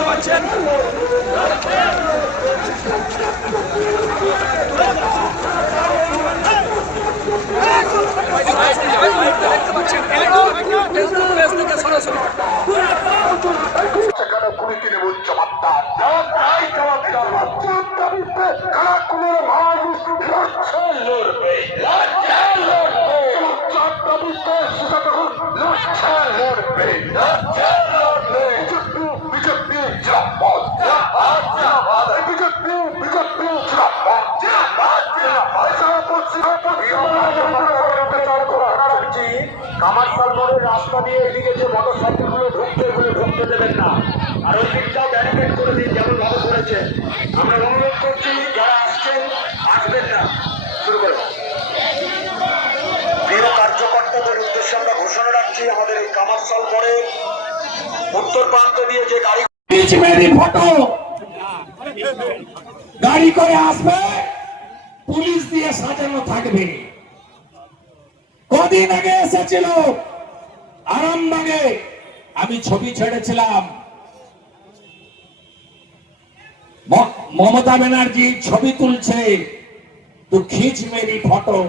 দেখতে পাচ্ছেন কামারশাল মোড়ের রাস্তা দিয়ে এদিকে যে মোটরসাইকেল গুলো ঢুকতে দেবেন না, আর ওই দিকটাও ব্যারিকেড করে দিন যেমন ভাবে করেছে। আমরা অনুরোধ করছি যারা আসছেন আসবেন না। শুরু করে প্রিয় কার্যকর্তাদের উদ্দেশ্যে আমরা ঘোষণা রাখছি, আমাদের এই কামারশাল মোড়ের উত্তর প্রান্ত দিয়ে যে গাড়ি ফটো গাড়ি করে আসবে, পুলিশ দিয়ে সাজানো থাকবে। কদিন আগে এসেছিল আরামবাগে, আমি ছবি ছেড়েছিলাম, মমতা ব্যানার্জি ছবি তুলছে, তো খিচ মেরি ফটো,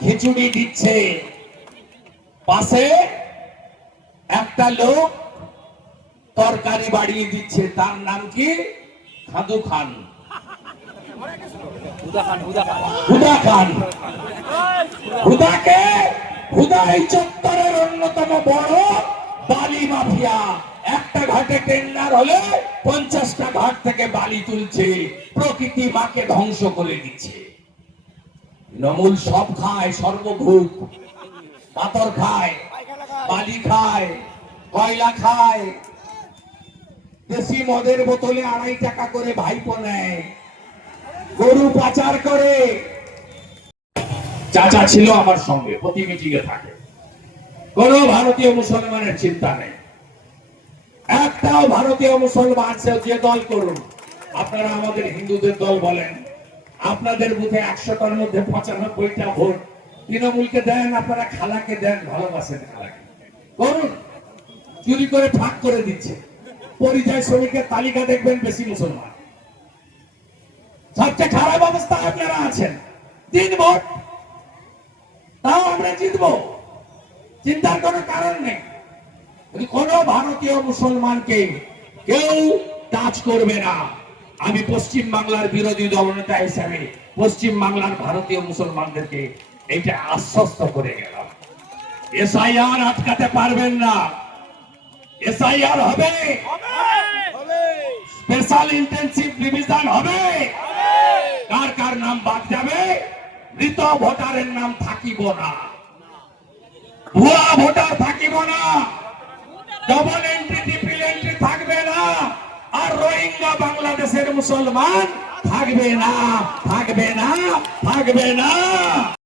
খিচুড়ি দিচ্ছে, পাশে একটা লোক তরকারি বাড়িয়ে দিচ্ছে, তার নাম কি? খাদু খান, হুদা খান। হুদাকে, হুদা এই চত্বরের অন্যতম বড় বালি মাফিয়া। একটা ঘাটে টেন্ডার হলে 50টা ঘাট থেকে বালি তুলছে, প্রকৃতি মাকে ধ্বংস করে দিচ্ছে। তৃণমূল সব খায়, সর্বভূত, পাথর খায়, বালি খায়, কয়লা খায়, দেশি মদের বোতলে 2.5 টাকা করে ভাইপো নেয়, গরু পাচার করে। চাচা ছিল আমার সঙ্গে, প্রতি মিটিংয়ে থাকে, কোন ভারতীয় মুসলমানের চিন্তা নেই। একটাও ভারতীয় মুসলমান যে দল করুন, আপনারা আমাদের হিন্দুদের দল বলেন, আপনাদের বুথে 100টার মধ্যে 95টা ভোট তৃণমূলকে দেন, আপনারা খালাকে দেন, ভালোবাসেন খালাকে, করুন। চুরি করে ফাঁক করে দিচ্ছে, পরিযায়ী শ্রমিকের তালিকা দেখবেন বেশি মুসলমান। সবচেয়ে খারাপ অবস্থা আপনারা আছেন, 3 ভোট, তাও আমরা জিতবো, চিন্তার কোনো কারণ নেই। কোন ভারতীয় মুসলমানকে কেউ টাচ করবে না। আমি পশ্চিম বাংলার বিরোধী দলনেতা হিসাবে পশ্চিম বাংলার ভারতীয় মুসলমানদেরকে এইটা আশ্বস্ত করে গেলাম, এসআইআর আটকাতে পারবেন না। এসআইআর হবে, স্পেশাল ইন্টেনসিভ রিভিশন হবে, কার কার নাম বাদ যাবে, মৃত ভোটারের নাম থাকিব না, ভুয়া ভোটার থাকিব না, ডবল এন্ট্রি ট্রিপল এন্ট্রি থাকবে না, আর রোহিঙ্গা বাংলাদেশের মুসলমান থাকবে না, থাকবে না, থাকবে না।